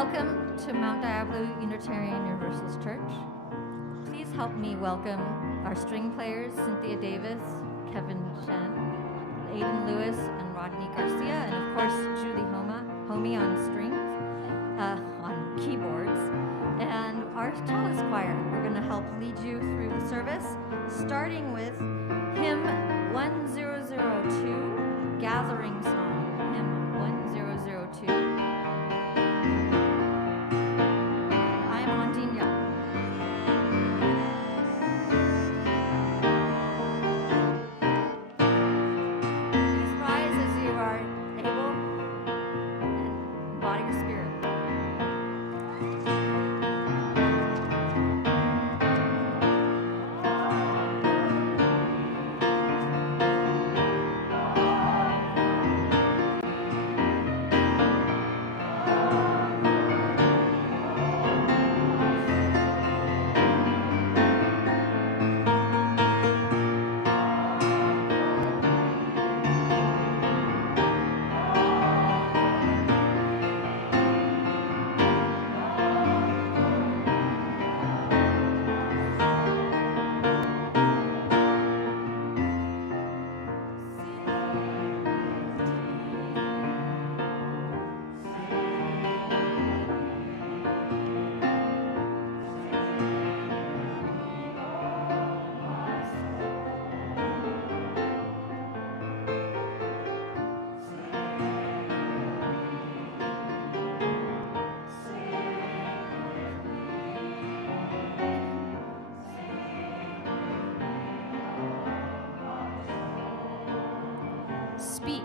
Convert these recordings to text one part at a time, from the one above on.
Welcome to Mount Diablo Unitarian Universalist Church. Please help me welcome our string players, Cynthia Davis, Kevin Shen, Aiden Lewis, and Rodney Garcia, and of course Julie Homie on strings, on keyboards, and our cellist choir. We're going to help lead you through the service, starting with hymn 1002, Gathering Song, hymn 1002. Speak.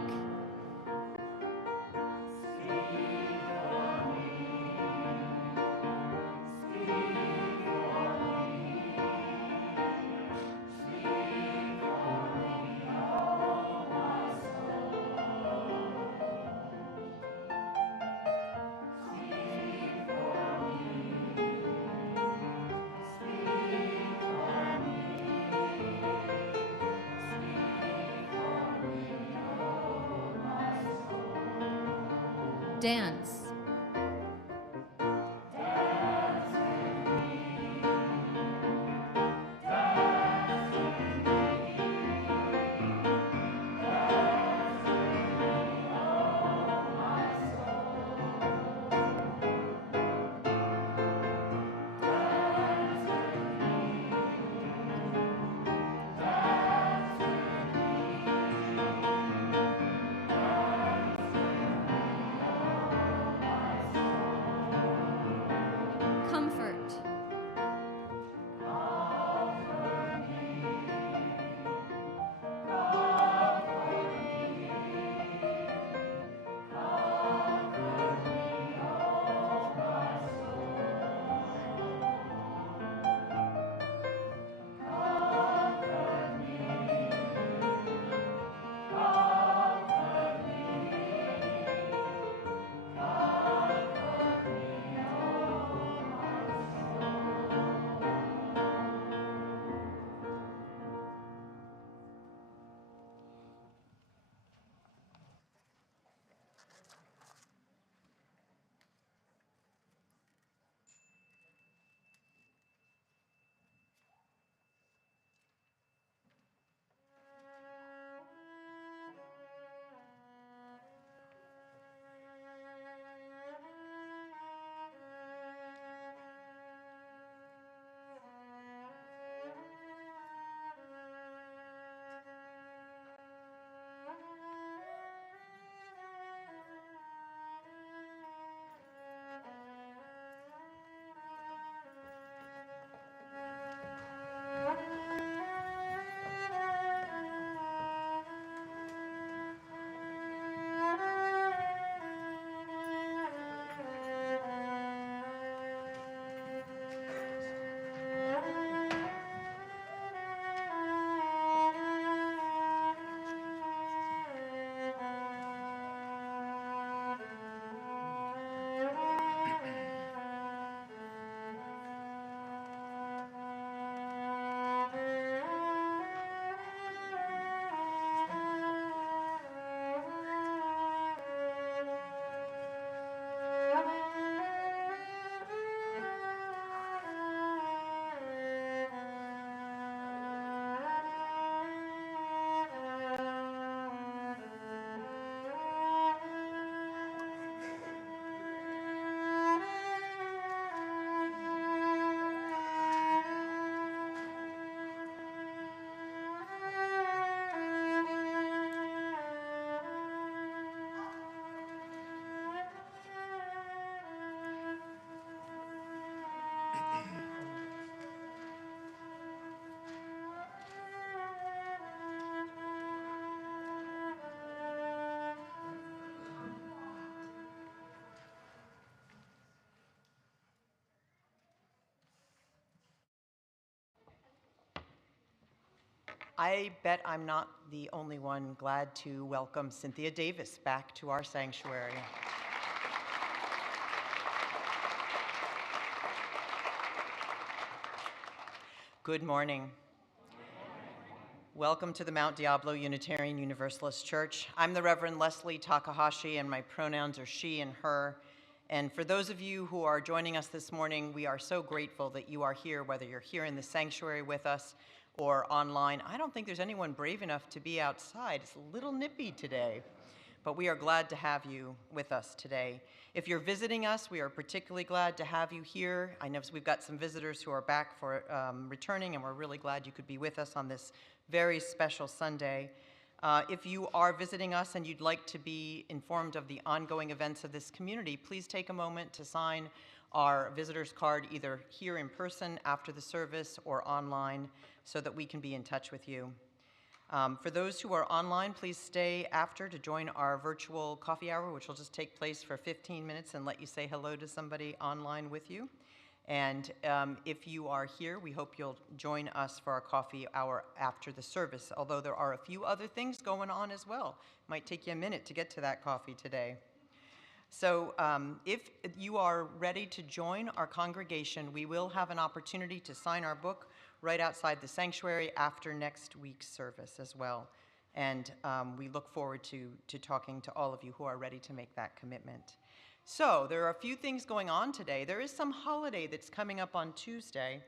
Dance. I bet I'm not the only one glad to welcome Cynthia Davis back to our sanctuary. Good morning. Welcome to the Mount Diablo Unitarian Universalist Church. I'm the Reverend Leslie Takahashi, and my pronouns are she and her. And for those of you who are joining us this morning, we are so grateful that you are here, whether you're here in the sanctuary with us or online. I don't think there's anyone brave enough to be outside. It's a little nippy today, but we are glad to have you with us today. If you're visiting us, we are particularly glad to have you here. I know we've got some visitors who are back for returning, and we're really glad you could be with us on this very special Sunday. If you are visiting us and you'd like to be informed of the ongoing events of this community, please take a moment to sign our visitor's card either here in person after the service or online so that we can be in touch with you. For those who are online, please stay after to join our virtual coffee hour, which will just take place for 15 minutes and let you say hello to somebody online with you. And if you are here, we hope you'll join us for our coffee hour after the service, although there are a few other things going on as well. It might take you a minute to get to that coffee today. So if you are ready to join our congregation, we will have an opportunity to sign our book right outside the sanctuary after next week's service as well. And we look forward to talking to all of you who are ready to make that commitment. So there are a few things going on today. There is some holiday that's coming up on Tuesday.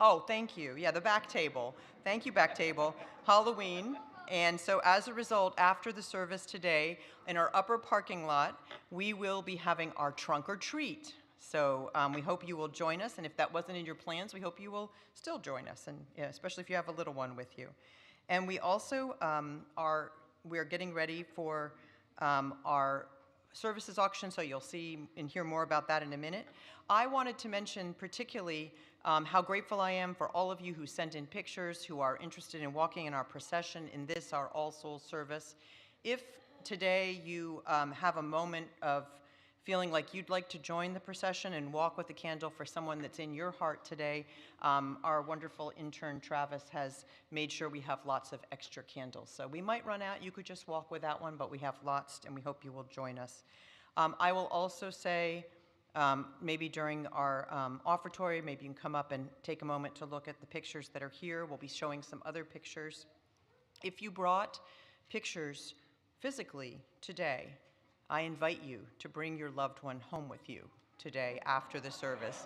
Oh, thank you. Yeah, the back table. Thank you, back table. Halloween. And so as a result, after the service today, in our upper parking lot, we will be having our trunk or treat. So we hope you will join us. And if that wasn't in your plans, we hope you will still join us, and especially if you have a little one with you. And we also we're getting ready for our services auction, so you'll see and hear more about that in a minute. I wanted to mention particularly how grateful I am for all of you who sent in pictures, who are interested in walking in our procession in this, our All Souls service. If today you have a moment of feeling like you'd like to join the procession and walk with a candle for someone that's in your heart today, our wonderful intern Travis has made sure we have lots of extra candles. So we might run out, you could just walk without one, but we have lots, and we hope you will join us. I will also say, maybe during our offertory, maybe you can come up and take a moment to look at the pictures that are here. We'll be showing some other pictures. If you brought pictures physically today, I invite you to bring your loved one home with you today after the service.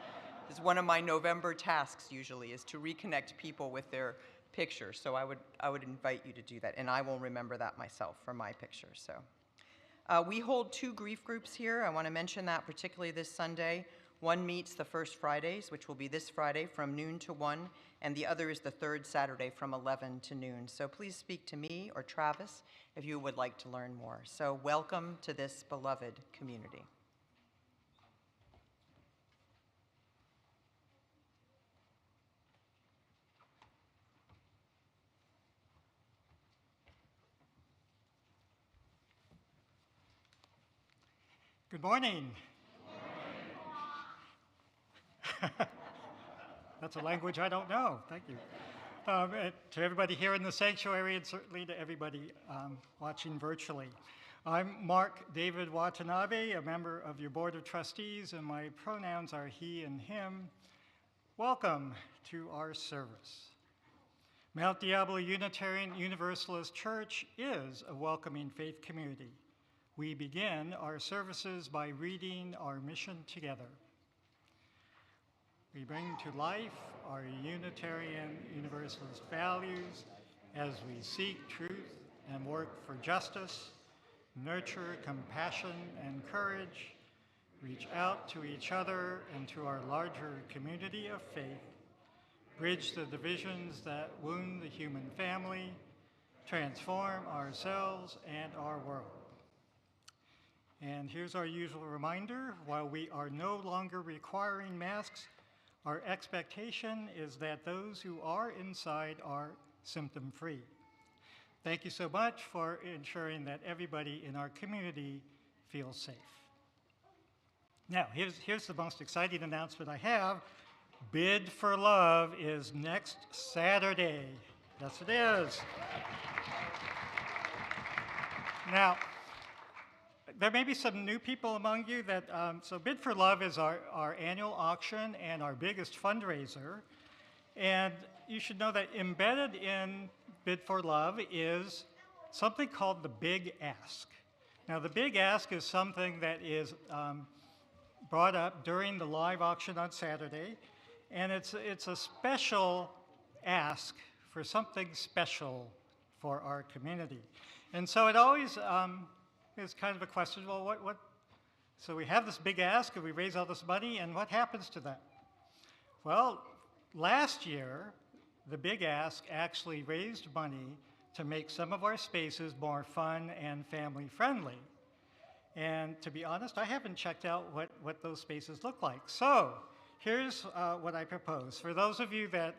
It's one of my November tasks usually, is to reconnect people with their pictures. So I would invite you to do that, and I will remember that myself for my picture. So we hold 2 grief groups here. I want to mention that particularly this Sunday. One meets the first Fridays, which will be this Friday from noon to 1, and the other is the third Saturday from 11 to noon. So please speak to me or Travis if you would like to learn more. So welcome to this beloved community. Good morning. That's a language I don't know. Thank you. To everybody here in the sanctuary, and certainly to everybody watching virtually. I'm Mark David Watanabe, a member of your Board of Trustees, and my pronouns are he and him. Welcome to our service. Mount Diablo Unitarian Universalist Church is a welcoming faith community. We begin our services by reading our mission together. We bring to life our Unitarian Universalist values as we seek truth and work for justice, nurture compassion and courage, reach out to each other and to our larger community of faith, bridge the divisions that wound the human family, transform ourselves and our world. And here's our usual reminder: while we are no longer requiring masks, our expectation is that those who are inside are symptom-free. Thank you so much for ensuring that everybody in our community feels safe. Now, here's the most exciting announcement I have. Bid for Love is next Saturday. Yes, it is. Now, there may be some new people among you that, so Bid for Love is our annual auction and our biggest fundraiser. And you should know that embedded in Bid for Love is something called the Big Ask. Now, the Big Ask is something that is brought up during the live auction on Saturday, and it's a special ask for something special for our community. And so it always is kind of a question, well, what, so we have this big ask and we raise all this money, and what happens to that? Well, last year, the Big Ask actually raised money to make some of our spaces more fun and family friendly. And to be honest, I haven't checked out what those spaces look like. So here's what I propose. For those of you that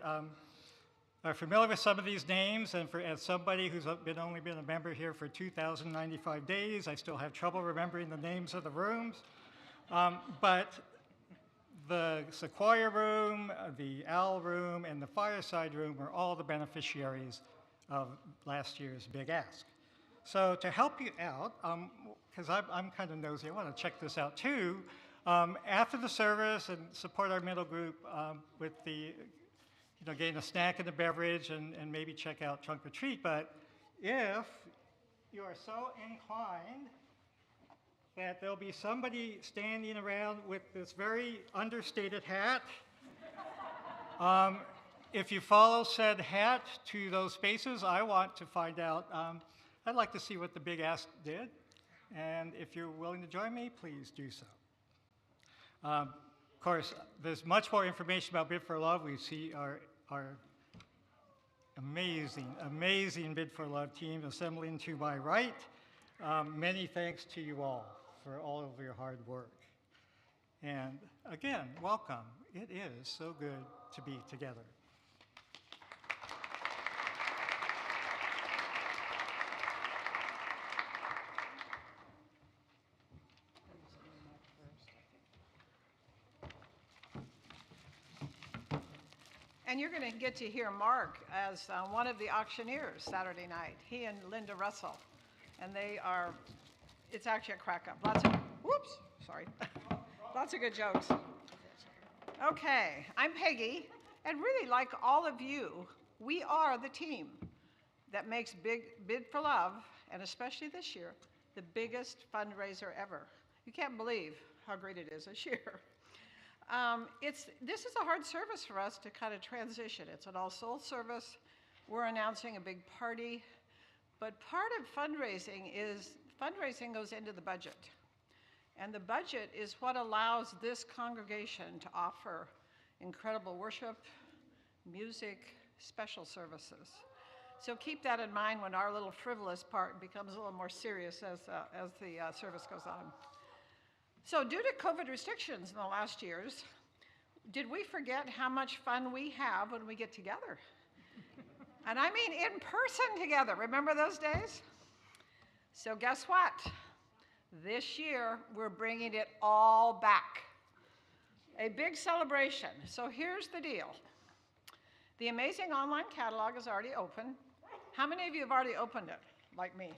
are familiar with some of these names, and as somebody who's only been a member here for 2,095 days, I still have trouble remembering the names of the rooms. But the Sequoia Room, the Owl Room, and the Fireside Room are all the beneficiaries of last year's Big Ask. So to help you out, because I'm kind of nosy, I want to check this out too. After the service, and support our middle group with the, getting a snack and a beverage, and maybe check out Trunk or Treat. But if you are so inclined that there'll be somebody standing around with this very understated hat, if you follow said hat to those spaces, I want to find out. I'd like to see what the Big Ask did, and if you're willing to join me, please do so. Of course, there's much more information about Bid for Love. We see our amazing Bid for Love team assembling to my right. Many thanks to you all for all of your hard work. And again, welcome. It is so good to be together. And you're going to get to hear Mark as one of the auctioneers Saturday night. He and Linda Russell. And they are, it's actually a crack up. Lots of good jokes. Okay, I'm Peggy. And really, like all of you, we are the team that makes Bid for Love, and especially this year, the biggest fundraiser ever. You can't believe how great it is this year. This is a hard service for us to kind of transition. It's an All Souls service. We're announcing a big party. But part of fundraising goes into the budget. And the budget is what allows this congregation to offer incredible worship, music, special services. So keep that in mind when our little frivolous part becomes a little more serious as the service goes on. So due to COVID restrictions in the last years, did we forget how much fun we have when we get together? And I mean in person together. Remember those days? So guess what? This year, we're bringing it all back. A big celebration. So here's the deal. The amazing online catalog is already open. How many of you have already opened it, like me?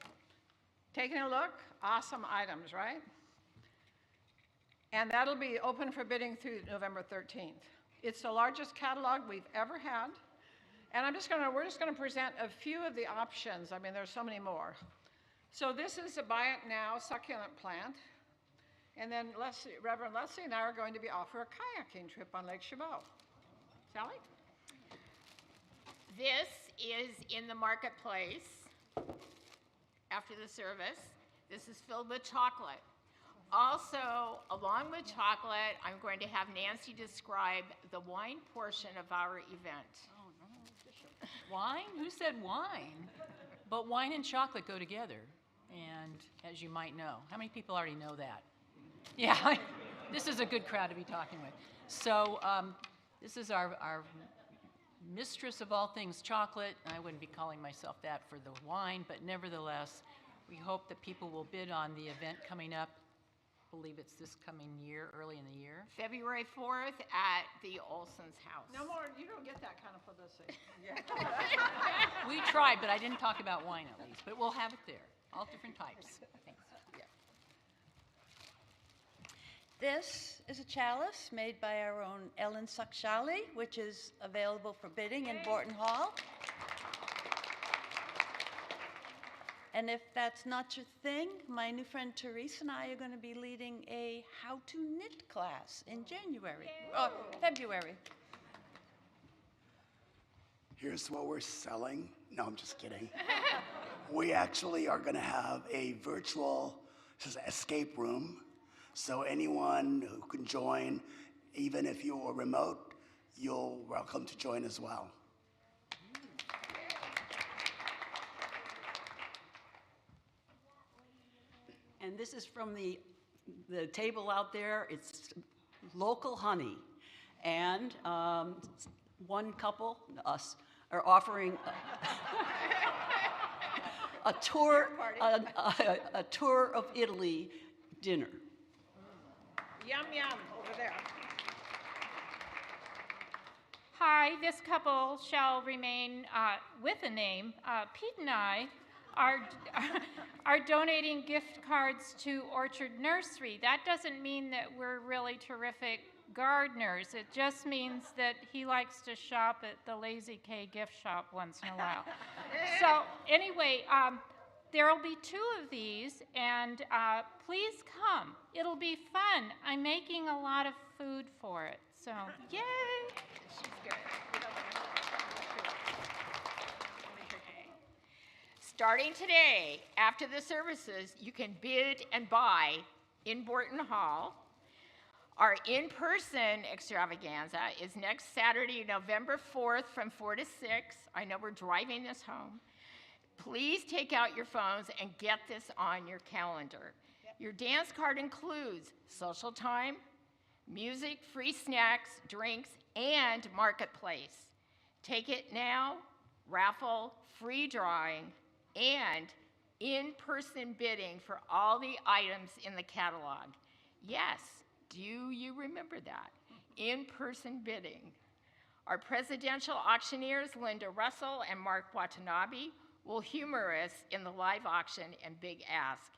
Taking a look? Awesome items, right? And that'll be open for bidding through November 13th. It's the largest catalog we've ever had. And we're just gonna present a few of the options. I mean, there's so many more. So this is a Buy It Now succulent plant. And then Reverend Leslie and I are going to be offered a kayaking trip on Lake Chabot. Sally? This is in the marketplace after the service. This is filled with chocolate. Also, along with chocolate, I'm going to have Nancy describe the wine portion of our event. Oh, no. Wine? Who said wine? But wine and chocolate go together. And as you might know, how many people already know that? Yeah, this is a good crowd to be talking with. So this is our mistress of all things chocolate. I wouldn't be calling myself that for the wine, but nevertheless, we hope that people will bid on the event coming up believe it's this coming year, early in the year. February 4th at the Olson's house. No more, you don't get that kind of publicity. We tried, but I didn't talk about wine at least, but we'll have it there, all different types. Thanks. This is a chalice made by our own Ellen Sakshali, which is available for bidding in Borton Hall. And if that's not your thing, my new friend Therese and I are going to be leading a how to knit class in February. Here's what we're selling. No, I'm just kidding. We actually are going to have a virtual escape room. So anyone who can join, even if you're remote, you're welcome to join as well. And this is from the table out there. It's local honey. And one couple, us, are offering a tour of Italy dinner. Yum, yum, over there. Hi, this couple shall remain with a name. Pete and I are donating gift cards to Orchard Nursery. That doesn't mean that we're really terrific gardeners. It just means that he likes to shop at the Lazy K gift shop once in a while. So anyway, there will be 2 of these, and please come. It'll be fun. I'm making a lot of food for it, so yay! She's good. Starting today, after the services, you can bid and buy in Borton Hall. Our in-person extravaganza is next Saturday, November 4th from 4 to 6. I know we're driving this home. Please take out your phones and get this on your calendar. Your dance card includes social time, music, free snacks, drinks, and marketplace. Take it now, raffle, free drawing, and in-person bidding for all the items in the catalog. Yes, do you remember that? In-person bidding. Our presidential auctioneers, Linda Russell and Mark Watanabe, will humor us in the live auction and Big Ask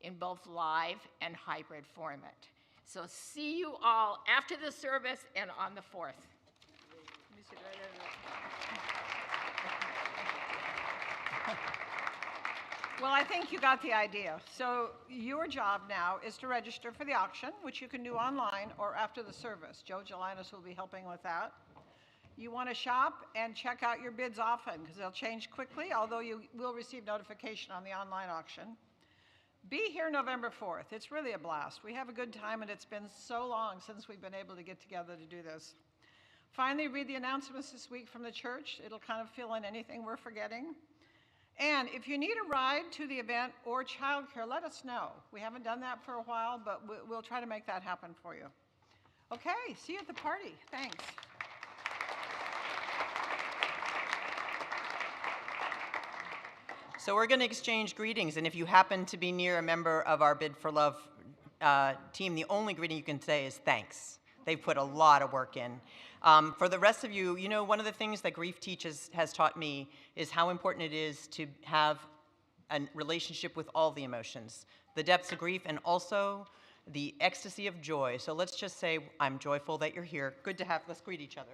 in both live and hybrid format. So see you all after the service and on the 4th. Well, I think you got the idea. So your job now is to register for the auction, which you can do online or after the service. Joe Gelinas will be helping with that. You want to shop and check out your bids often because they'll change quickly, although you will receive notification on the online auction. Be here November 4th. It's really a blast. We have a good time, and it's been so long since we've been able to get together to do this. Finally, read the announcements this week from the church. It'll kind of fill in anything we're forgetting. And if you need a ride to the event or childcare, let us know. We haven't done that for a while, but we'll try to make that happen for you. Okay, see you at the party. Thanks. So we're going to exchange greetings, and if you happen to be near a member of our Bid for Love team, the only greeting you can say is thanks. They've put a lot of work in. For the rest of you, you know, one of the things that grief has taught me is how important it is to have a relationship with all the emotions, the depths of grief and also the ecstasy of joy. So let's just say, I'm joyful that you're here. Good to have, let's greet each other.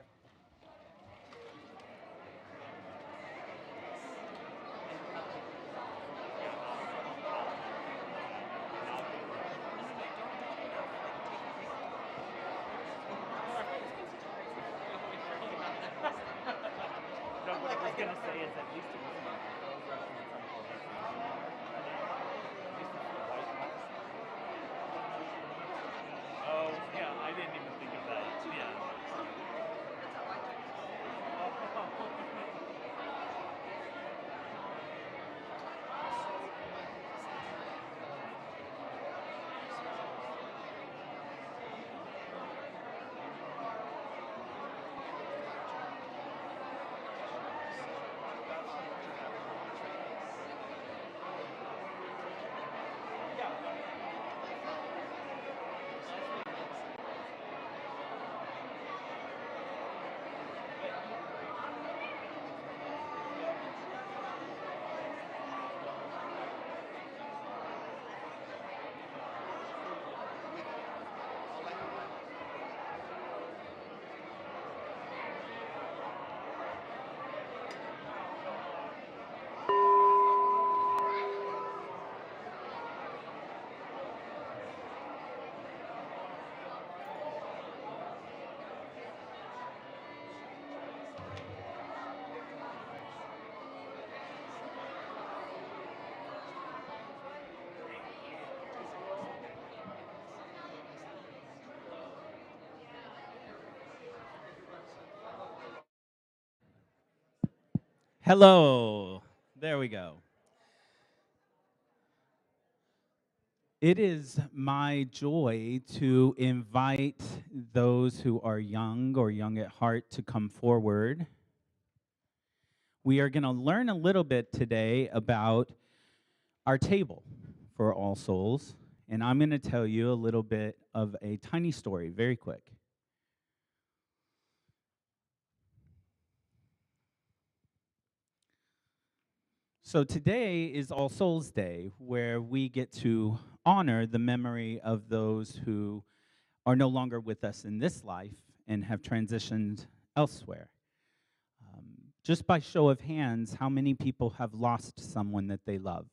Hello. There we go. It is my joy to invite those who are young or young at heart to come forward. We are going to learn a little bit today about our table for All Souls, and I'm going to tell you a little bit of a tiny story, very quick. So today is All Souls Day, where we get to honor the memory of those who are no longer with us in this life and have transitioned elsewhere. Just by show of hands, how many people have lost someone that they loved?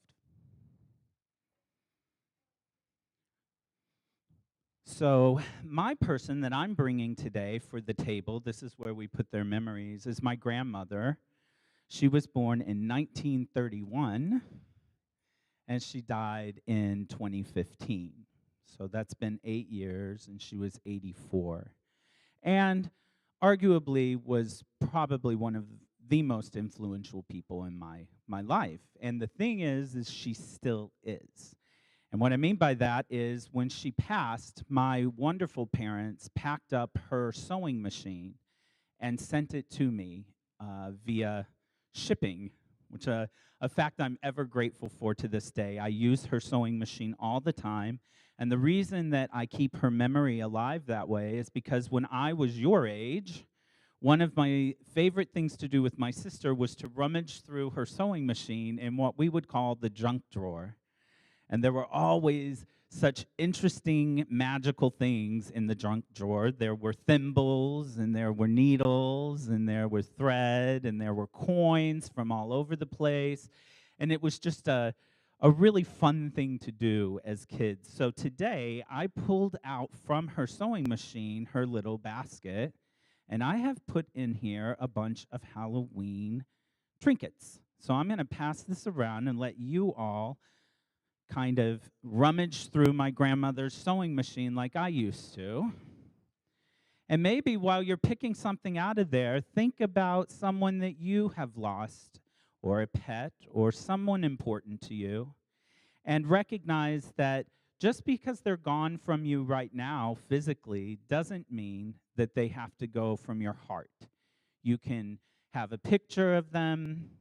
So my person that I'm bringing today for the table, this is where we put their memories, is my grandmother. She was born in 1931, and she died in 2015. So that's been 8 years, and she was 84. And arguably was probably one of the most influential people in my life. And the thing is she still is. And what I mean by that is when she passed, my wonderful parents packed up her sewing machine and sent it to me via shipping, which a fact I'm ever grateful for to this day. I use her sewing machine all the time. And the reason that I keep her memory alive that way is because when I was your age, one of my favorite things to do with my sister was to rummage through her sewing machine in what we would call the junk drawer. And there were always such interesting, magical things in the junk drawer. There were thimbles, and there were needles, and there was thread, and there were coins from all over the place. And it was just a really fun thing to do as kids. So today, I pulled out from her sewing machine her little basket, and I have put in here a bunch of Halloween trinkets. So I'm going to pass this around and let you all kind of rummage through my grandmother's sewing machine like I used to. And maybe while you're picking something out of there, think about someone that you have lost, or a pet, or someone important to you, and recognize that just because they're gone from you right now physically doesn't mean that they have to go from your heart. You can have a picture of them,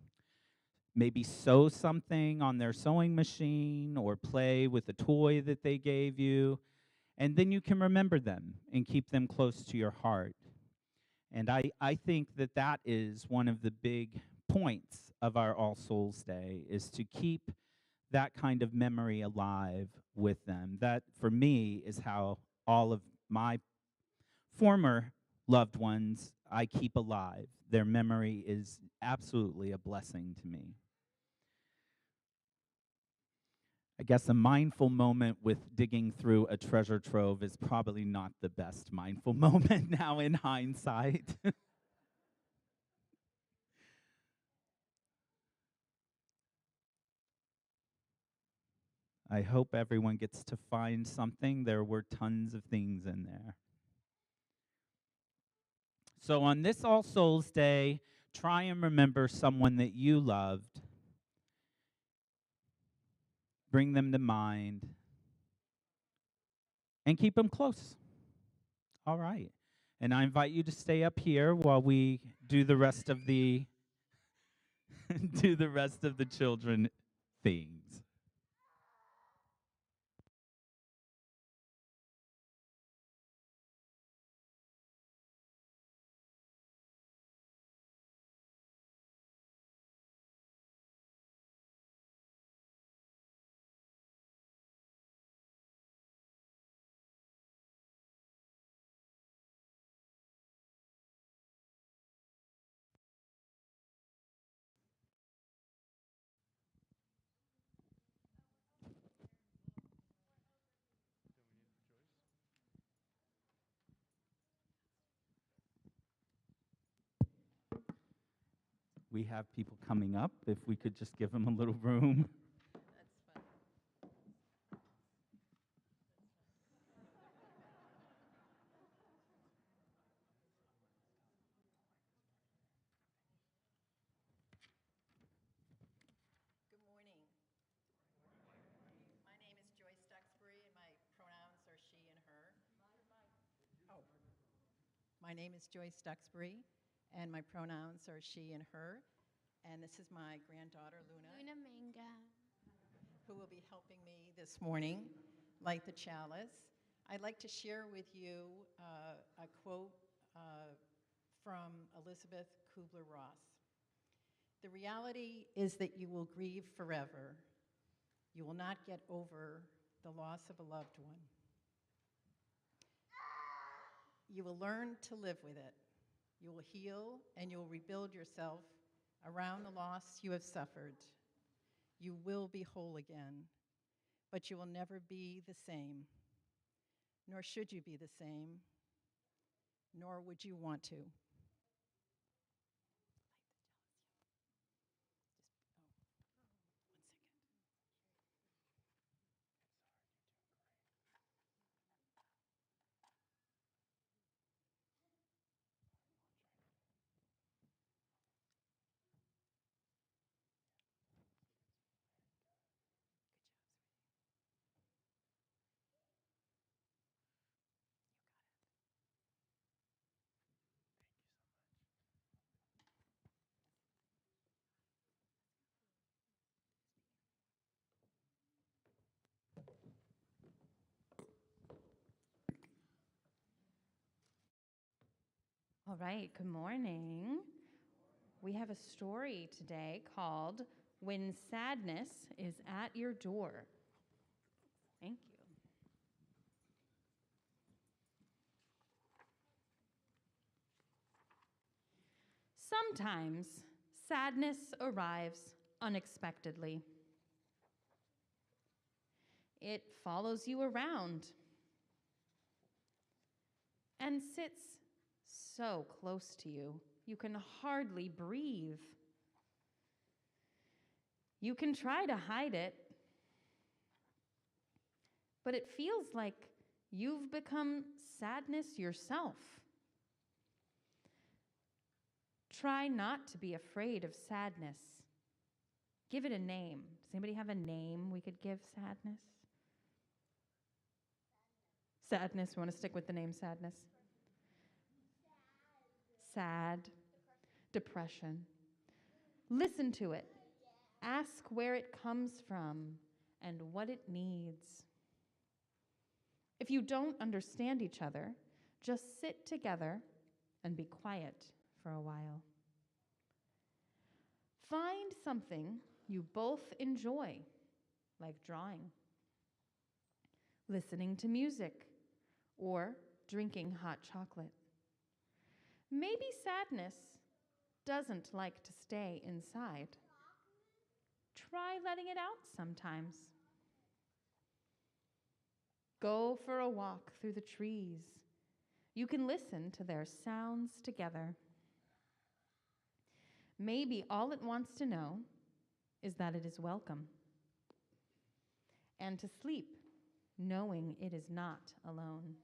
maybe sew something on their sewing machine or play with a toy that they gave you, and then you can remember them and keep them close to your heart. And I think that that is one of the big points of our All Souls Day, is to keep that kind of memory alive with them. That, for me, is how all of my former loved ones I keep alive. Their memory is absolutely a blessing to me. I guess a mindful moment with digging through a treasure trove is probably not the best mindful moment now in hindsight. I hope everyone gets to find something. There were tons of things in there. So on this All Souls Day, try and remember someone that you loved. Bring them to mind. And keep them close. All right. And I invite you to stay up here while we do the rest of the do the rest of the children things. We have people coming up. If we could just give them a little room. My name is Joyce Duxbury, and my pronouns are she and her. And this is my granddaughter, Luna, Manga. who will be helping me this morning light the chalice. I'd like to share with you a quote from Elizabeth Kubler-Ross. The reality is that you will grieve forever. You will not get over the loss of a loved one. You will learn to live with it. You will heal and you will rebuild yourself around the loss you have suffered. You will be whole again, but you will never be the same, nor should you be the same, nor would you want to. All right, good morning. We have a story today called When Sadness is at Your Door. Thank you. Sometimes sadness arrives unexpectedly. It follows you around and sits so close to you, you can hardly breathe. You can try to hide it, but it feels like you've become sadness yourself. Try not to be afraid of sadness. Give it a name. Does anybody have a name we could give sadness? Sadness. We want to stick with the name sadness. Sad. Depression. Listen to it. Ask where it comes from and what it needs. If you don't understand each other, just sit together and be quiet for a while. Find something you both enjoy, like drawing, listening to music, or drinking hot chocolate. Maybe sadness doesn't like to stay inside. Try letting it out sometimes. Go for a walk through the trees. You can listen to their sounds together. Maybe all it wants to know is that it is welcome, and to sleep knowing it is not alone.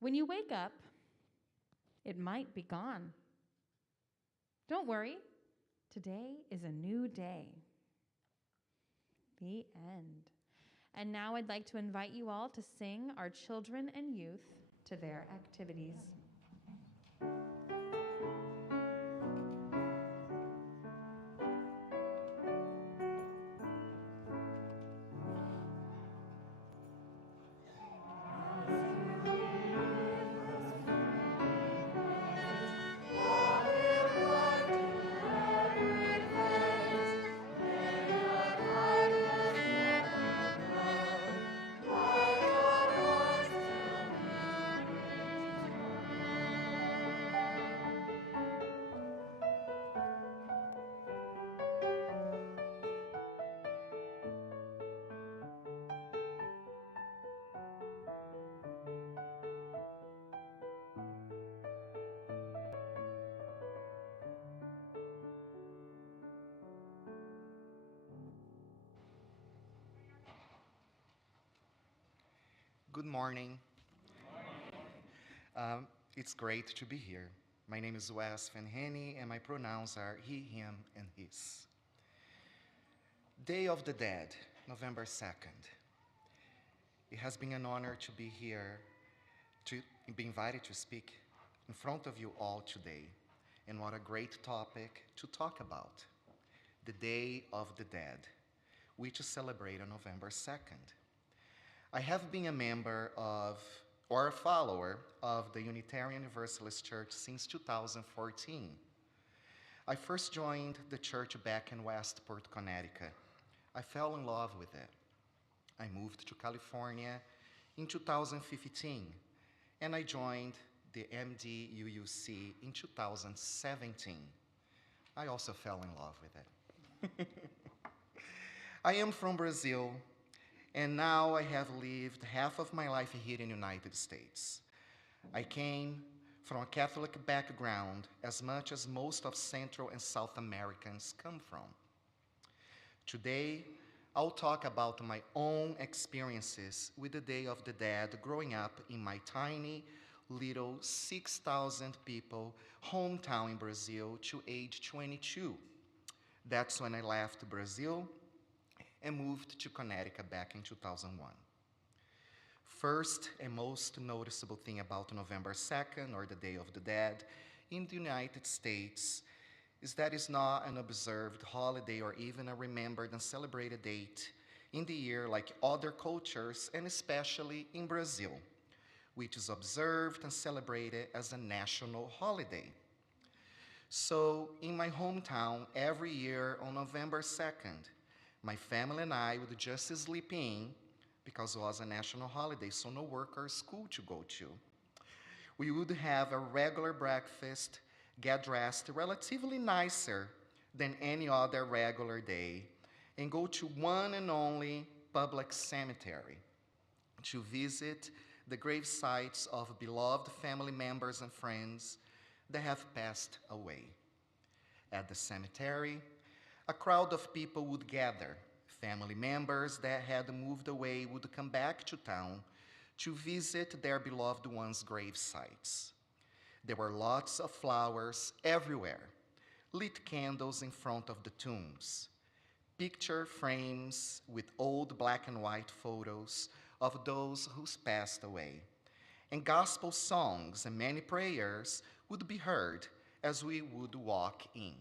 When you wake up, it might be gone. Don't worry, today is a new day. The end. And now I'd like to invite you all to sing our children and youth to their activities. Good morning. It's great to be here. My name is Wes Van Henne, and my pronouns are he, him, and his. Day of the Dead, November 2nd. It has been an honor to be here, to be invited to speak in front of you all today. And what a great topic to talk about, the Day of the Dead, which is celebrated on November 2nd. I have been a member of, or a follower of the Unitarian Universalist Church since 2014. I first joined the church back in Westport, Connecticut. I fell in love with it. I moved to California in 2015, and I joined the MDUUC in 2017. I also fell in love with it. I am from Brazil, and now I have lived half of my life here in the United States. I came from a Catholic background as much as most of Central and South Americans come from. Today, I'll talk about my own experiences with the Day of the Dead growing up in my tiny, little 6,000 people hometown in Brazil to age 22. That's when I left Brazil and moved to Connecticut back in 2001. First and most noticeable thing about November 2nd, or the Day of the Dead, in the United States is that it's not an observed holiday or even a remembered and celebrated date in the year like other cultures, and especially in Brazil, which is observed and celebrated as a national holiday. So in my hometown, every year on November 2nd, my family and I would just sleep in because it was a national holiday, so no work or school to go to. We would have a regular breakfast, get dressed relatively nicer than any other regular day, and go to one and only public cemetery to visit the grave sites of beloved family members and friends that have passed away. At the cemetery, a crowd of people would gather. Family members that had moved away would come back to town to visit their beloved ones' grave sites. There were lots of flowers everywhere, lit candles in front of the tombs, picture frames with old black and white photos of those who's passed away, and gospel songs and many prayers would be heard as we would walk in.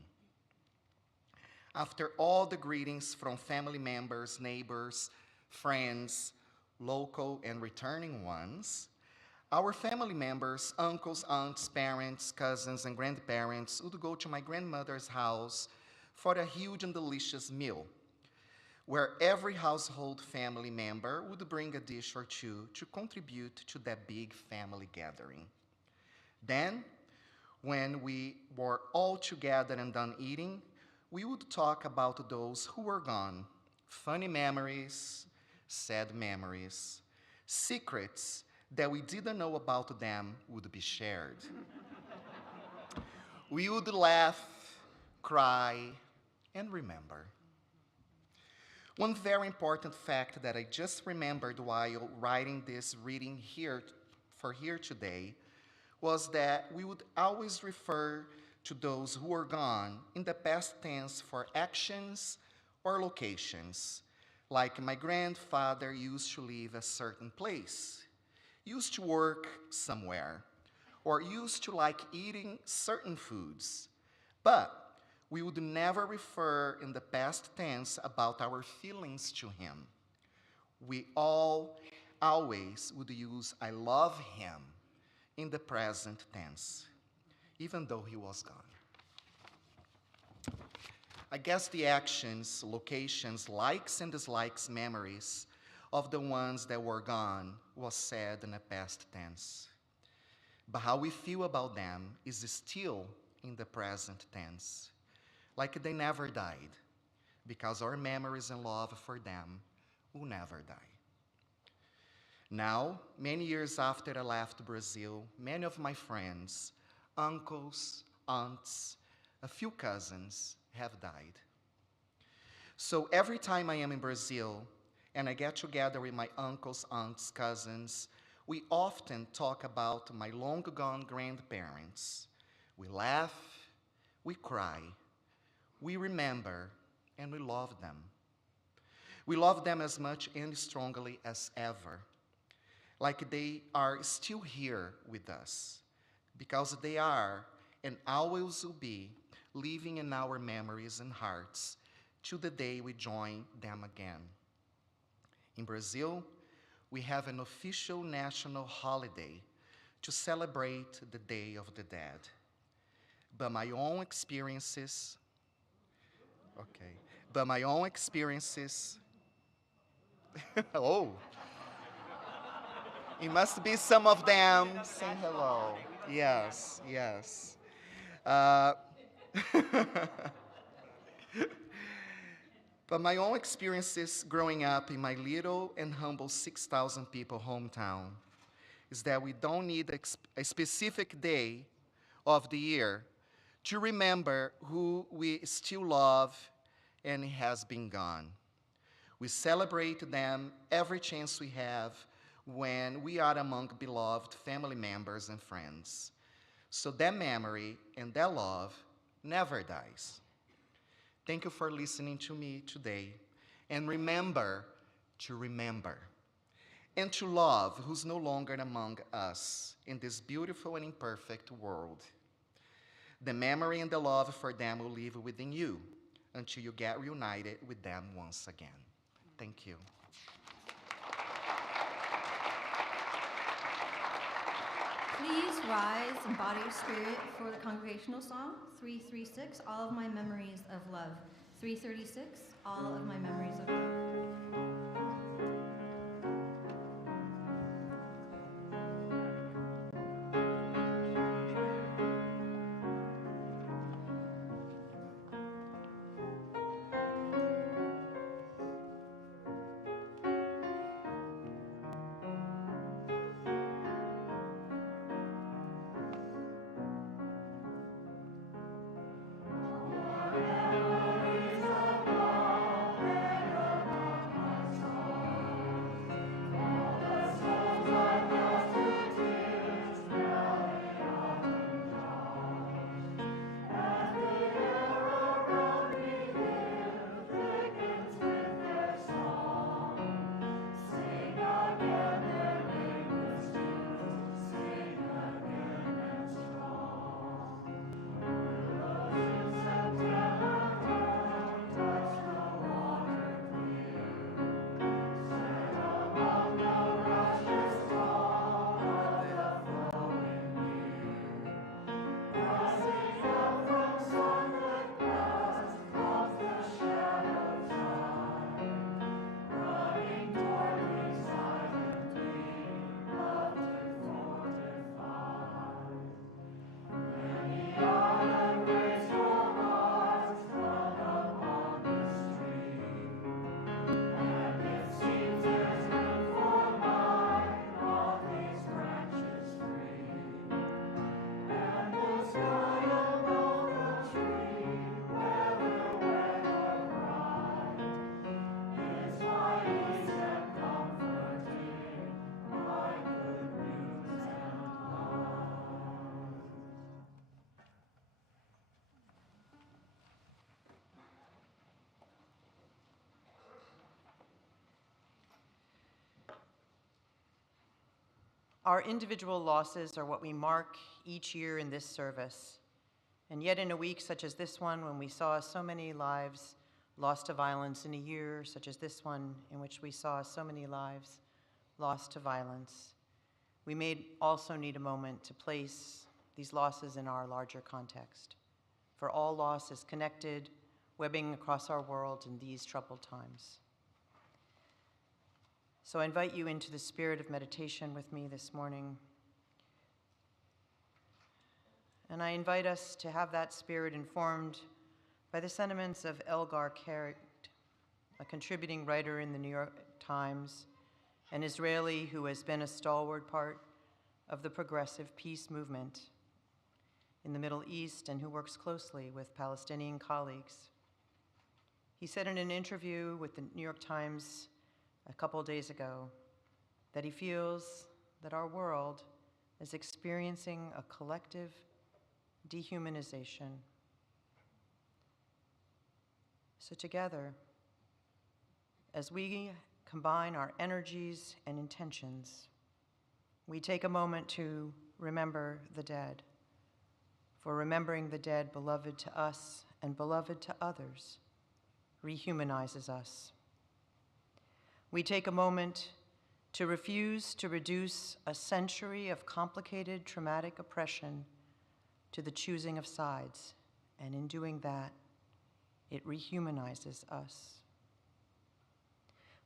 After all the greetings from family members, neighbors, friends, local and returning ones, our family members, uncles, aunts, parents, cousins, and grandparents would go to my grandmother's house for a huge and delicious meal, where every household family member would bring a dish or two to contribute to that big family gathering. Then, when we were all together and done eating, we would talk about those who were gone, funny memories, sad memories, secrets that we didn't know about them would be shared. We would laugh, cry, and remember. One very important fact that I just remembered while writing this reading here today was that we would always refer to those who are gone in the past tense for actions or locations. Like my grandfather used to live a certain place, used to work somewhere, or used to like eating certain foods. But we would never refer in the past tense about our feelings to him. We always would use I love him in the present tense, even though he was gone. I guess the actions, locations, likes and dislikes, memories of the ones that were gone was said in the past tense. But how we feel about them is still in the present tense, like they never died, because our memories and love for them will never die. Now, many years after I left Brazil, many of my friends, uncles, aunts, a few cousins have died. So every time I am in Brazil and I get together with my uncles, aunts, cousins, we often talk about my long-gone grandparents. We laugh, we cry, we remember, and we love them. We love them as much and strongly as ever, like they are still here with us, because they are and always will be living in our memories and hearts till the day we join them again. In Brazil, we have an official national holiday to celebrate the Day of the Dead. But my own experiences, oh, it must be some of them saying hello. Yes, yes. Uh, but my own experiences growing up in my little and humble 6,000 people hometown is that we don't need a specific day of the year to remember who we still love and has been gone. We celebrate them every chance we have when we are among beloved family members and friends. So that memory and that love never dies. Thank you for listening to me today. And remember to remember. And to love who's no longer among us in this beautiful and imperfect world. The memory and the love for them will live within you until you get reunited with them once again. Thank you. Please rise in body or spirit for the congregational song, 336, All of My Memories of Love. 336, All of My Memories of Love. Our individual losses are what we mark each year in this service. And yet in a week such as this one, when we saw so many lives lost to violence, in a year such as this one, in which we saw so many lives lost to violence, we may also need a moment to place these losses in our larger context. For all loss is connected, webbing across our world in these troubled times. So I invite you into the spirit of meditation with me this morning. And I invite us to have that spirit informed by the sentiments of Elgar Kerit, a contributing writer in the New York Times, an Israeli who has been a stalwart part of the progressive peace movement in the Middle East and who works closely with Palestinian colleagues. He said in an interview with the New York Times a couple days ago that he feels that our world is experiencing a collective dehumanization. So together, as we combine our energies and intentions, we take a moment to remember the dead. For remembering the dead beloved to us and beloved to others rehumanizes us. We take a moment to refuse to reduce a century of complicated traumatic oppression to the choosing of sides, and in doing that, it rehumanizes us.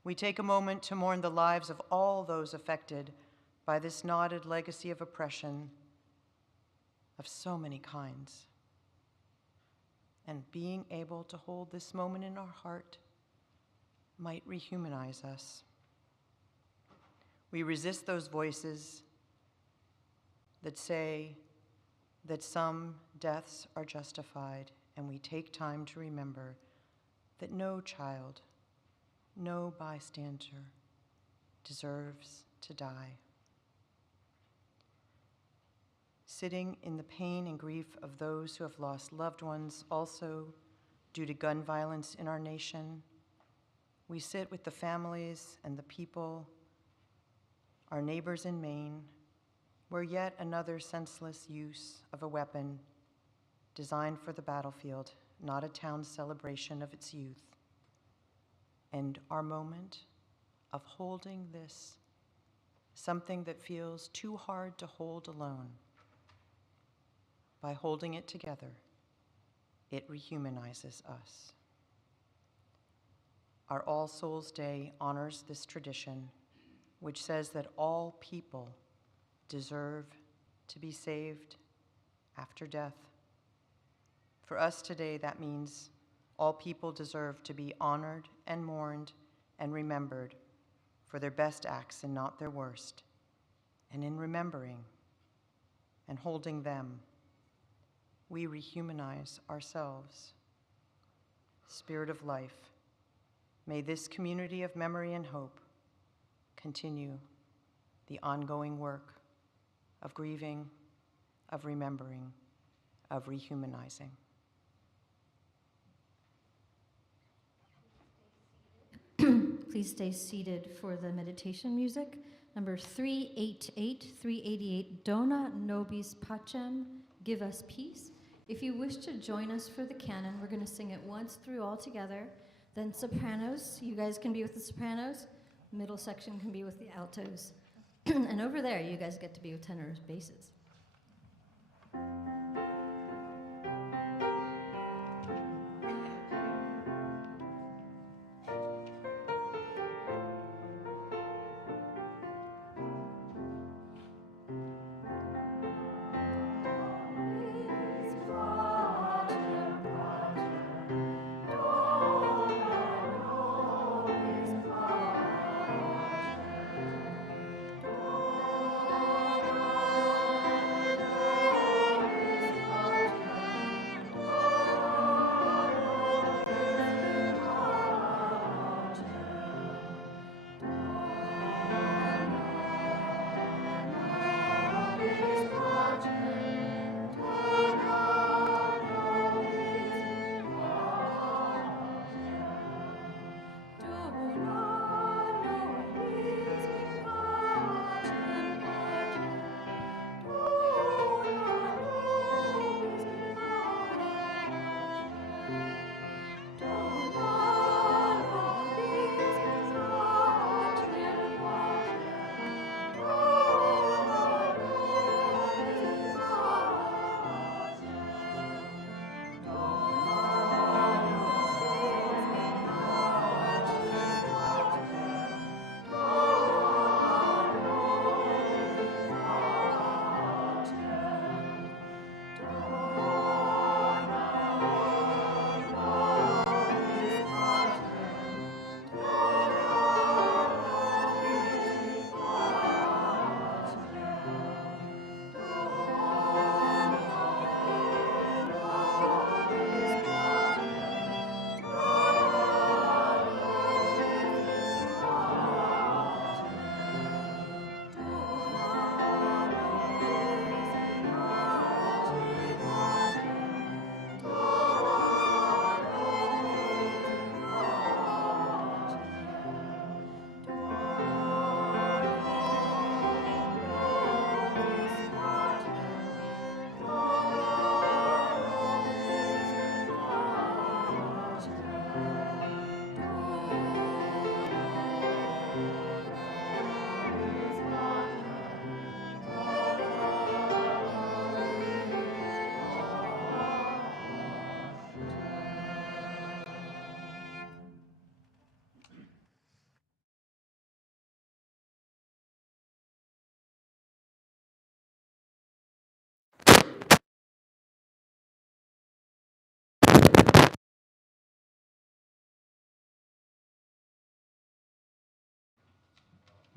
We take a moment to mourn the lives of all those affected by this knotted legacy of oppression of so many kinds. And being able to hold this moment in our heart might rehumanize us. We resist those voices that say that some deaths are justified, and we take time to remember that no child, no bystander deserves to die. Sitting in the pain and grief of those who have lost loved ones also due to gun violence in our nation, we sit with the families and the people, our neighbors in Maine, where yet another senseless use of a weapon designed for the battlefield, not a town celebration of its youth, and our moment of holding this, something that feels too hard to hold alone. By holding it together, it rehumanizes us. Our All Souls Day honors this tradition, which says that all people deserve to be saved after death. For us today, that means all people deserve to be honored and mourned and remembered for their best acts and not their worst. And in remembering and holding them, we rehumanize ourselves. Spirit of life, may this community of memory and hope continue the ongoing work of grieving, of remembering, of rehumanizing. Please stay seated for the meditation music. Number 388, Dona Nobis Pacem, Give Us Peace. If you wish to join us for the canon, we're going to sing it once through all together. Then sopranos, you guys can be with the sopranos. Middle section can be with the altos. And over there, you guys get to be with tenors, basses.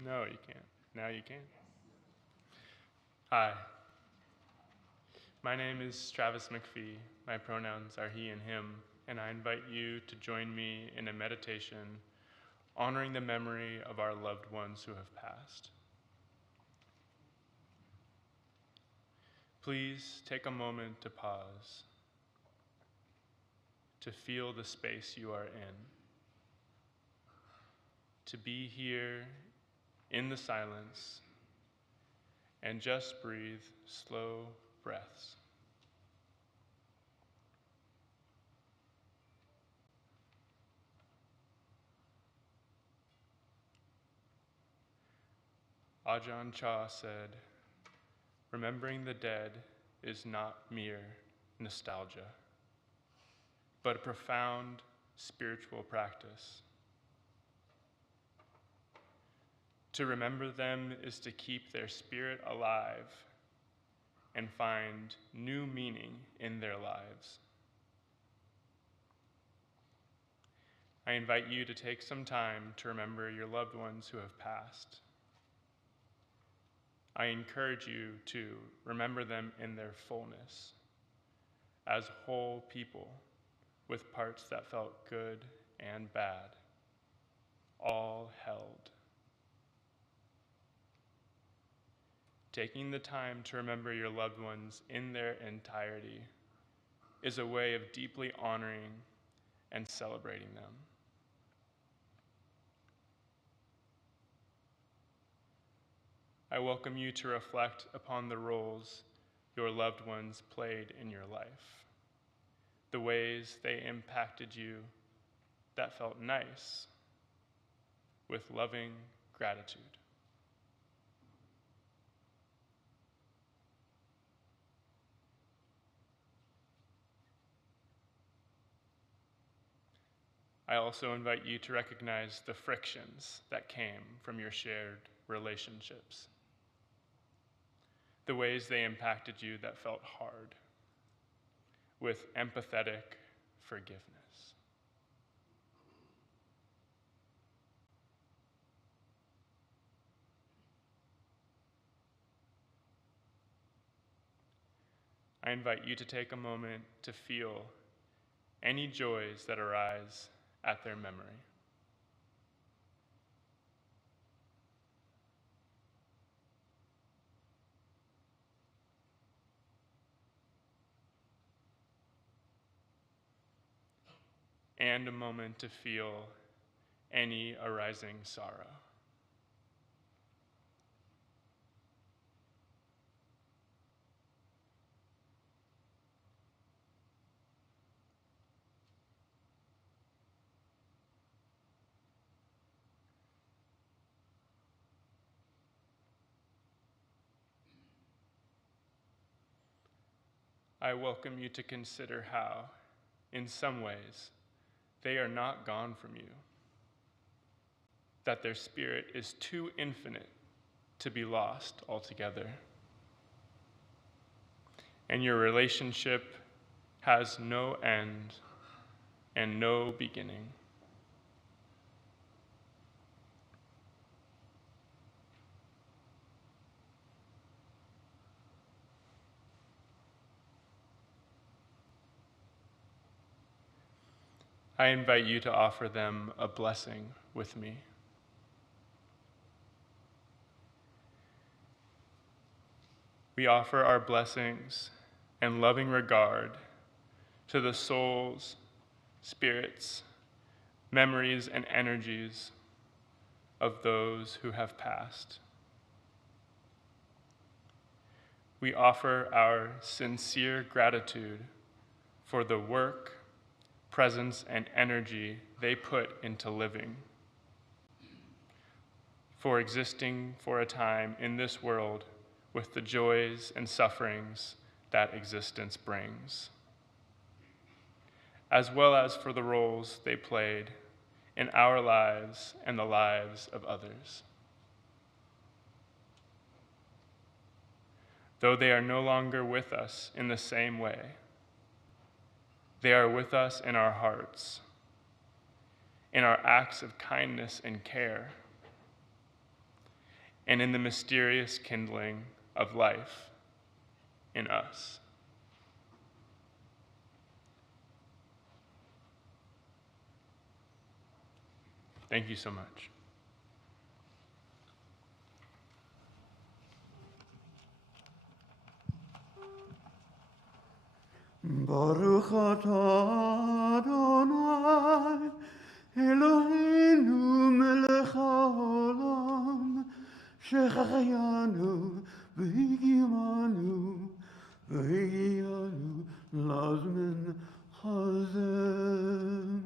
No, you can't. Now you can. Hi. My name is Travis MacPhee. My pronouns are he and him, and I invite you to join me in a meditation honoring the memory of our loved ones who have passed. Please take a moment to pause, to feel the space you are in, to be here in the silence, and just breathe slow breaths. Ajahn Chah said, "Remembering the dead is not mere nostalgia, but a profound spiritual practice. To remember them is to keep their spirit alive and find new meaning in their lives." I invite you to take some time to remember your loved ones who have passed. I encourage you to remember them in their fullness, as whole people with parts that felt good and bad, all held. Taking the time to remember your loved ones in their entirety is a way of deeply honoring and celebrating them. I welcome you to reflect upon the roles your loved ones played in your life, the ways they impacted you that felt nice, with loving gratitude. I also invite you to recognize the frictions that came from your shared relationships, the ways they impacted you that felt hard, with empathetic forgiveness. I invite you to take a moment to feel any joys that arise at their memory. And a moment to feel any arising sorrow. I welcome you to consider how, in some ways, they are not gone from you, that their spirit is too infinite to be lost altogether. And your relationship has no end and no beginning. I invite you to offer them a blessing with me. We offer our blessings and loving regard to the souls, spirits, memories, and energies of those who have passed. We offer our sincere gratitude for the work, presence, and energy they put into living, for existing for a time in this world with the joys and sufferings that existence brings, as well as for the roles they played in our lives and the lives of others. Though they are no longer with us in the same way, they are with us in our hearts, in our acts of kindness and care, and in the mysterious kindling of life in us. Thank you so much. Baruch atah Adonai, Eloheinu melech haolam, shechayanu v'higimanu, v'higiyanu lazmen hazem.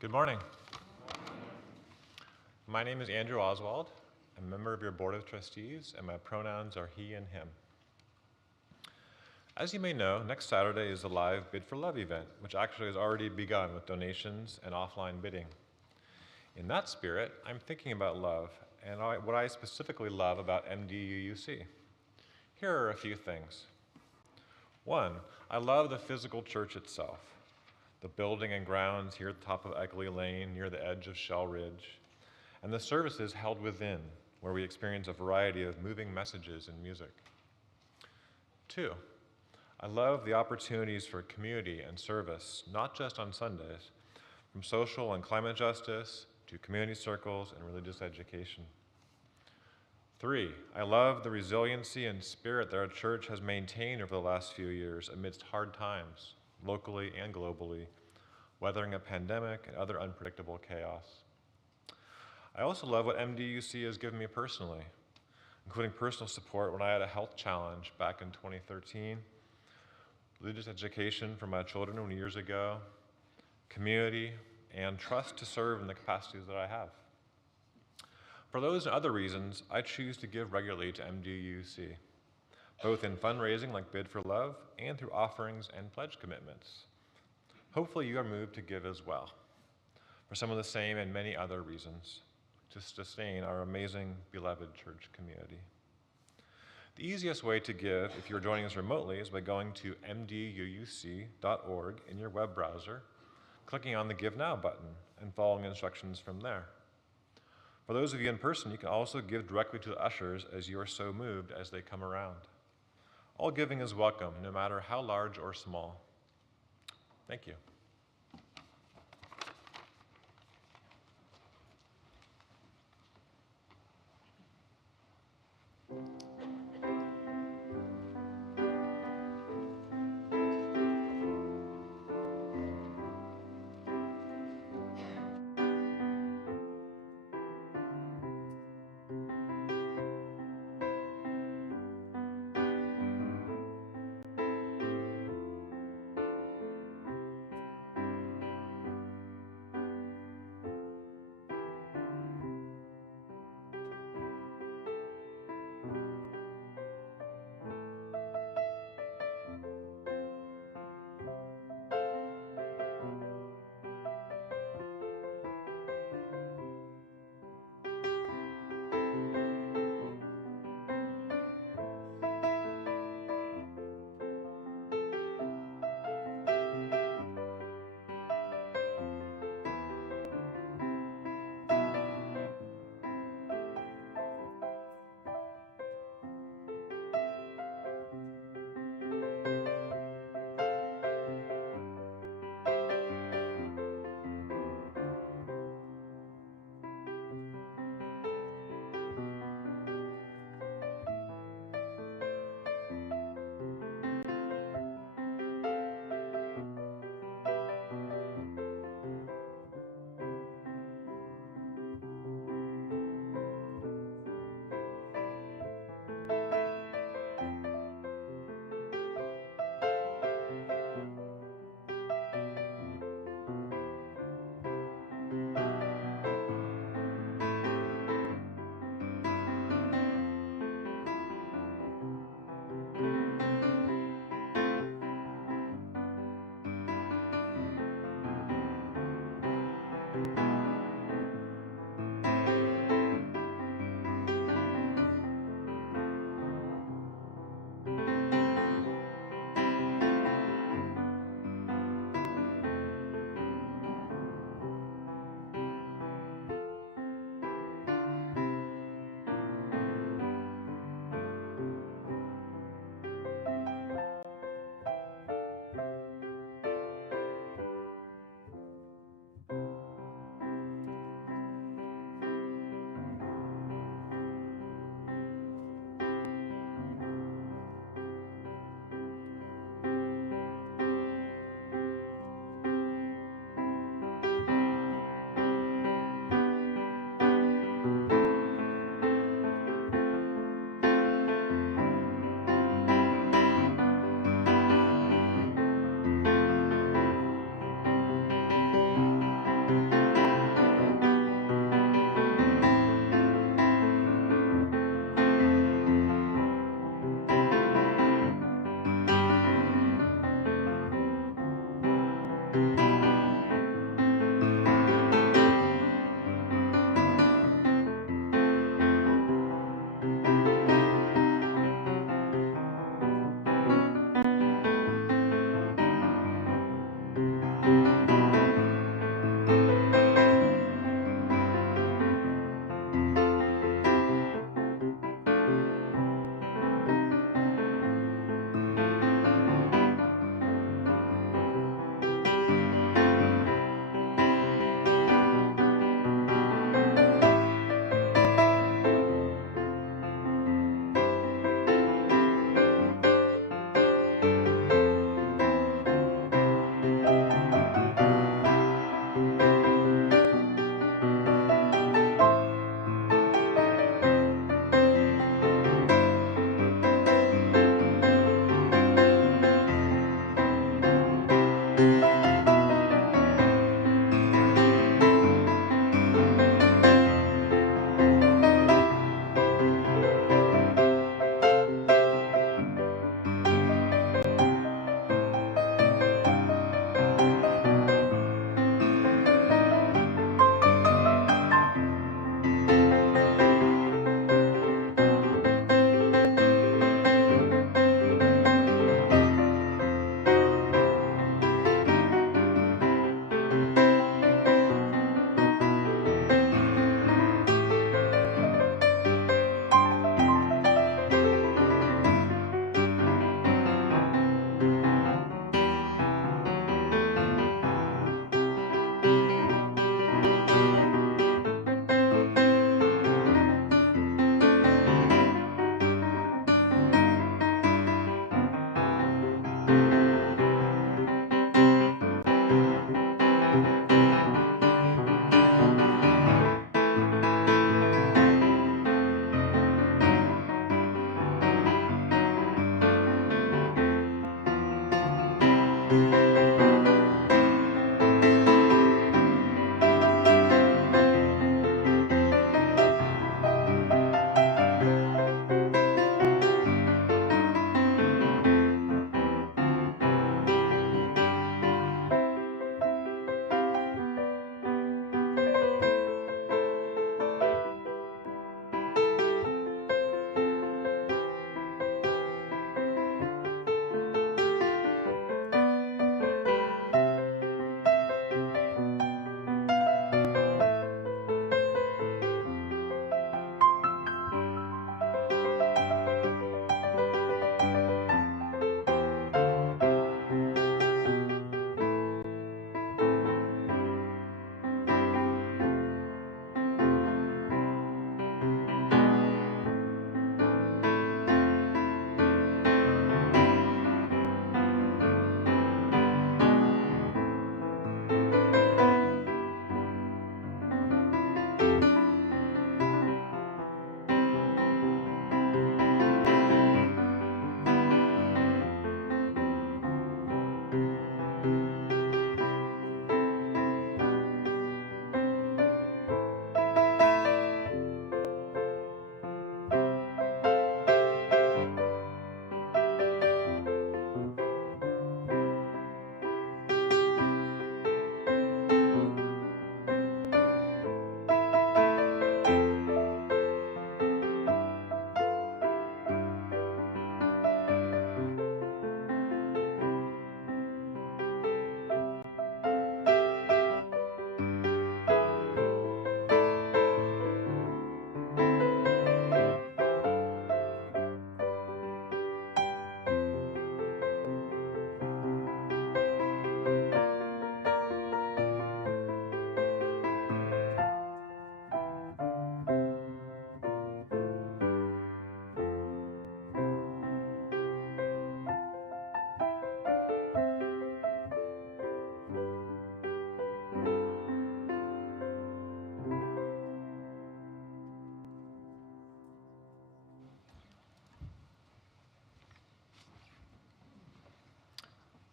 Good morning. My name is Andrew Oswald. I'm a member of your Board of Trustees, and my pronouns are he and him. As you may know, next Saturday is the live Bid for Love event, which actually has already begun with donations and offline bidding. In that spirit, I'm thinking about love and what I specifically love about MDUUC. Here are a few things. One, I love the physical church itself. The building and grounds here at the top of Eckley Lane, near the edge of Shell Ridge, and the services held within, where we experience a variety of moving messages and music. Two, I love the opportunities for community and service, not just on Sundays, from social and climate justice to community circles and religious education. Three, I love the resiliency and spirit that our church has maintained over the last few years amidst hard times, locally and globally, weathering a pandemic and other unpredictable chaos. I also love what MDUC has given me personally, including personal support when I had a health challenge back in 2013, religious education for my children years ago, community, and trust to serve in the capacities that I have. For those and other reasons, I choose to give regularly to MDUC, both in fundraising like Bid for Love and through offerings and pledge commitments. Hopefully you are moved to give as well, for some of the same and many other reasons, to sustain our amazing, beloved church community. The easiest way to give, if you're joining us remotely, is by going to mduuc.org in your web browser, clicking on the Give Now button, and following instructions from there. For those of you in person, you can also give directly to the ushers as you are so moved as they come around. All giving is welcome, no matter how large or small. Thank you.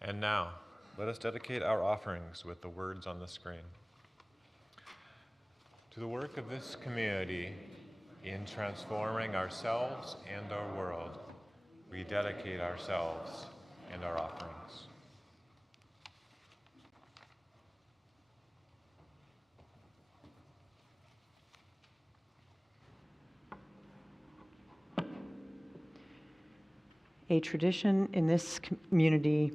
And now, let us dedicate our offerings with the words on the screen. To the work of this community in transforming ourselves and our world, we dedicate ourselves and our offerings. A tradition in this community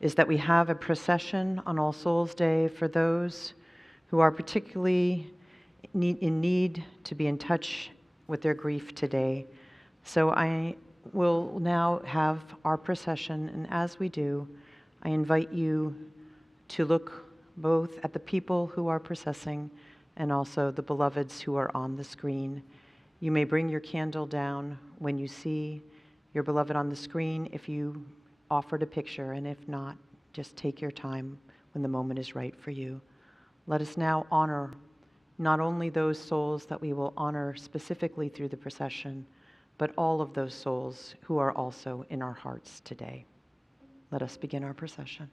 is that we have a procession on All Souls Day for those who are particularly in need to be in touch with their grief today. So I will now have our procession, and as we do, I invite you to look both at the people who are processing and also the beloveds who are on the screen. You may bring your candle down when you see your beloved on the screen if you offered a picture, and if not, just take your time when the moment is right for you. Let us now honor not only those souls that we will honor specifically through the procession, but all of those souls who are also in our hearts today. Let us begin our procession.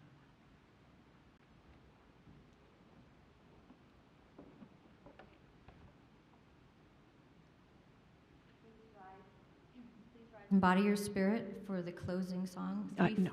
Embody your spirit for the closing song. No.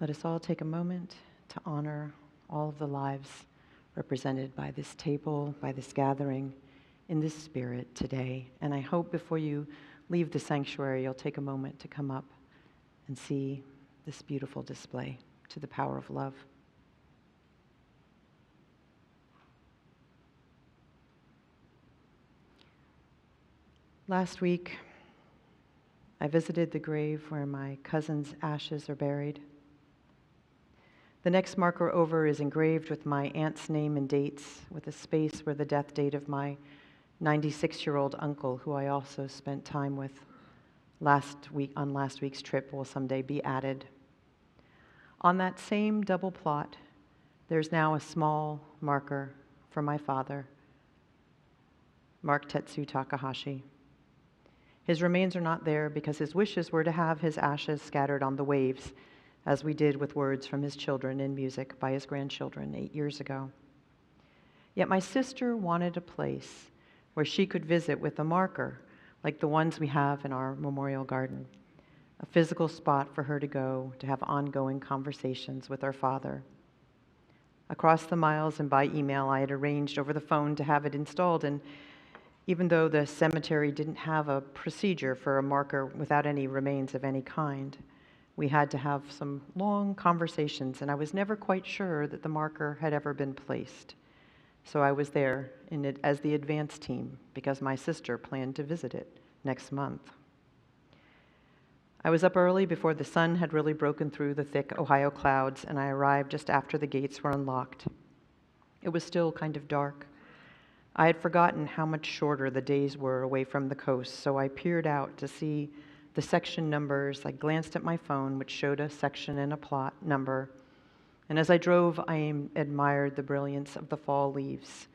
Let us all take a moment to honor all of the lives represented by this table, by this gathering, in this spirit today. And I hope before you leave the sanctuary, you'll take a moment to come up and see this beautiful display to the power of love. Last week, I visited the grave where my cousin's ashes are buried. The next marker over is engraved with my aunt's name and dates, with a space where the death date of my 96-year-old uncle, who I also spent time with on last week's trip, will someday be added. On that same double plot, there's now a small marker for my father, Mark Tetsu Takahashi. His remains are not there because his wishes were to have his ashes scattered on the waves, as we did with words from his children in music by his grandchildren 8 years ago. Yet my sister wanted a place where she could visit with a marker, like the ones we have in our memorial garden, a physical spot for her to go to have ongoing conversations with her father. Across the miles and by email, I had arranged over the phone to have it installed, and even though the cemetery didn't have a procedure for a marker without any remains of any kind, we had to have some long conversations, and I was never quite sure that the marker had ever been placed. So I was there in it as the advance team because my sister planned to visit it next month. I was up early before the sun had really broken through the thick Ohio clouds, and I arrived just after the gates were unlocked. It was still kind of dark. I had forgotten how much shorter the days were away from the coast, so I peered out to see the section numbers. I glanced at my phone, which showed a section and a plot number. And as I drove, I admired the brilliance of the fall leaves.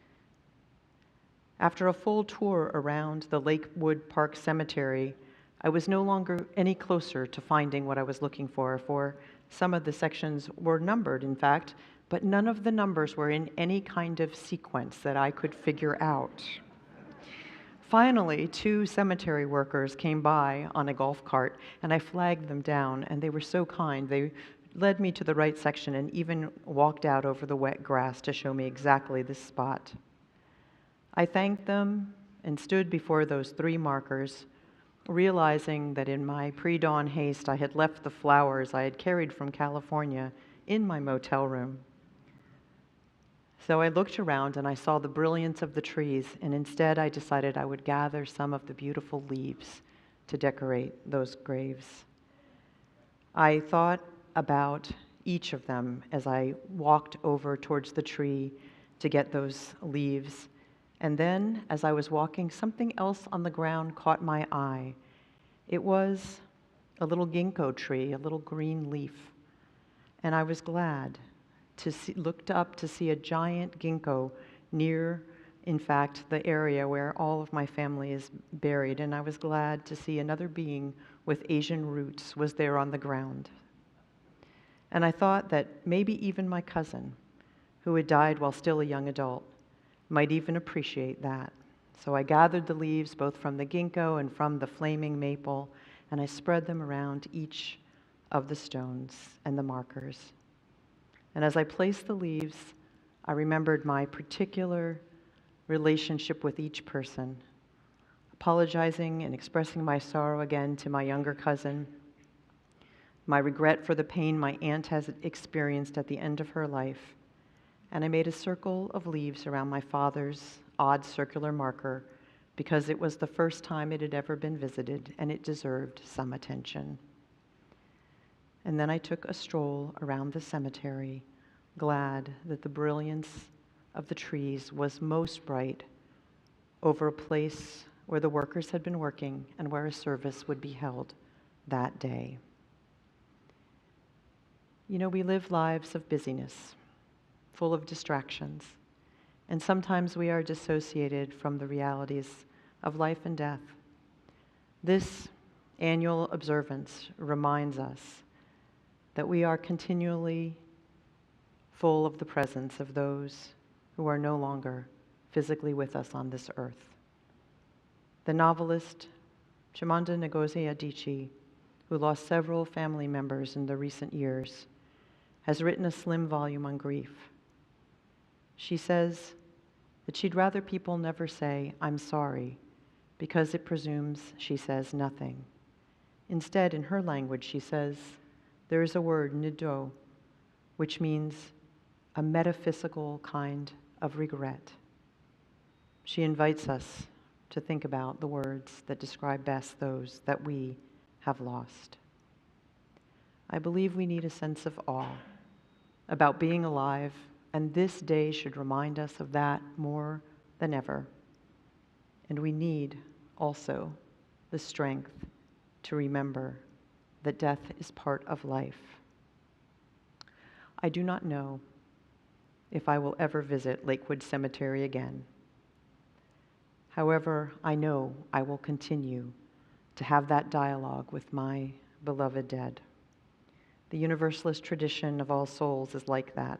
After a full tour around the Lakewood Park Cemetery, I was no longer any closer to finding what I was looking for some of the sections were numbered, in fact, but none of the numbers were in any kind of sequence that I could figure out. Finally, 2 cemetery workers came by on a golf cart, and I flagged them down, and they were so kind. They led me to the right section and even walked out over the wet grass to show me exactly this spot. I thanked them and stood before those 3 markers, realizing that in my pre-dawn haste, I had left the flowers I had carried from California in my motel room. So I looked around and I saw the brilliance of the trees, and instead I decided I would gather some of the beautiful leaves to decorate those graves. I thought about each of them as I walked over towards the tree to get those leaves. And then, as I was walking, something else on the ground caught my eye. It was a little ginkgo tree, a little green leaf. And I was glad to looked up to see a giant ginkgo near, in fact, the area where all of my family is buried. And I was glad to see another being with Asian roots was there on the ground. And I thought that maybe even my cousin, who had died while still a young adult, might even appreciate that. So I gathered the leaves both from the ginkgo and from the flaming maple, and I spread them around each of the stones and the markers. And as I placed the leaves, I remembered my particular relationship with each person, apologizing and expressing my sorrow again to my younger cousin, my regret for the pain my aunt has experienced at the end of her life, and I made a circle of leaves around my father's odd circular marker because it was the first time it had ever been visited and it deserved some attention. And then I took a stroll around the cemetery, glad that the brilliance of the trees was most bright over a place where the workers had been working and where a service would be held that day. You know, we live lives of busyness, full of distractions, and sometimes we are dissociated from the realities of life and death. This annual observance reminds us that we are continually full of the presence of those who are no longer physically with us on this earth. The novelist Chimamanda Ngozi Adichie, who lost several family members in the recent years, has written a slim volume on grief. She says that she'd rather people never say, "I'm sorry," because it presumes she says nothing. Instead, in her language, she says, there is a word, nido, which means a metaphysical kind of regret. She invites us to think about the words that describe best those that we have lost. I believe we need a sense of awe about being alive, and this day should remind us of that more than ever. And we need also the strength to remember that death is part of life. I do not know if I will ever visit Lakewood Cemetery again. However, I know I will continue to have that dialogue with my beloved dead. The Universalist tradition of All Souls is like that,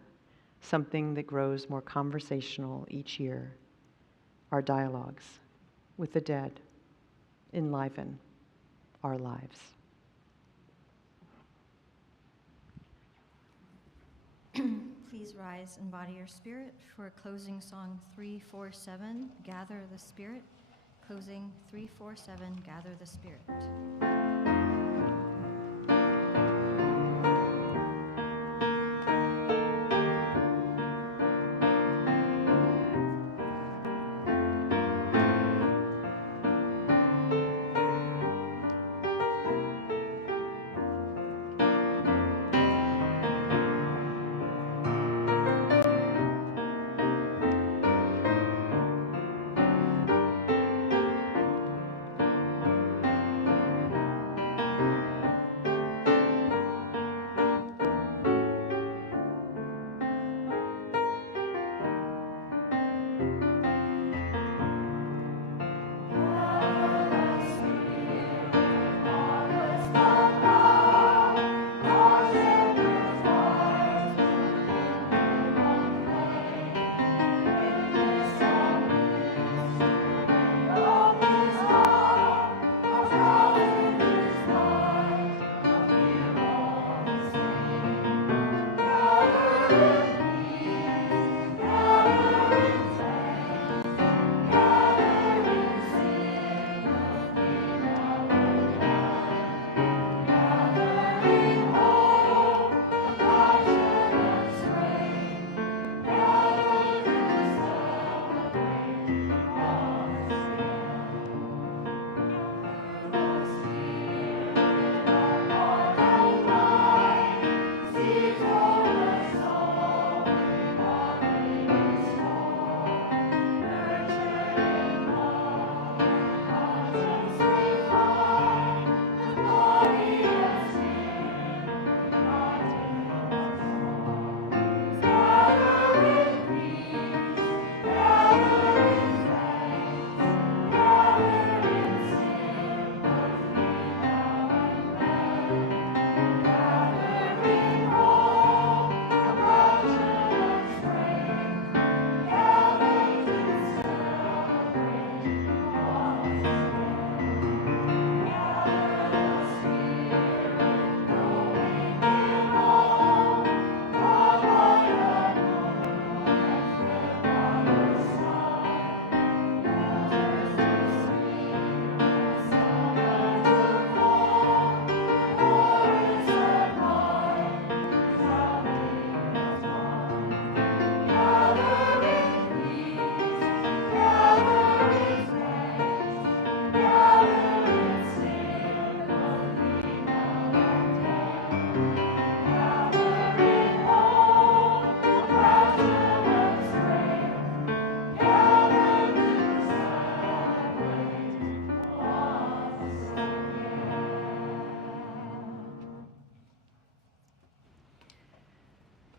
something that grows more conversational each year. Our dialogues with the dead enliven our lives. Please rise and body your spirit for closing song 347, Gather the Spirit. Closing 347, Gather the Spirit.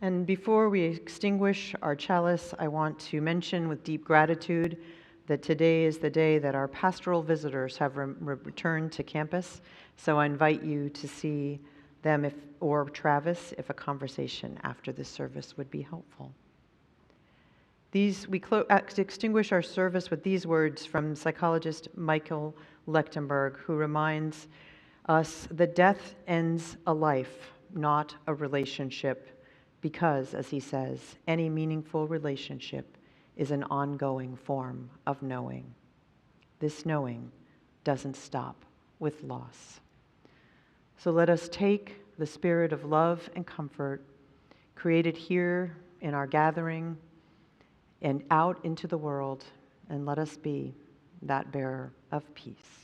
And before we extinguish our chalice, I want to mention with deep gratitude that today is the day that our pastoral visitors have returned to campus. So I invite you to see them or Travis if a conversation after this service would be helpful. We extinguish our service with these words from psychologist Michael Lechtenberg, who reminds us that death ends a life, not a relationship because, as he says, any meaningful relationship is an ongoing form of knowing. This knowing doesn't stop with loss. So let us take the spirit of love and comfort created here in our gathering and out into the world, and let us be that bearer of peace.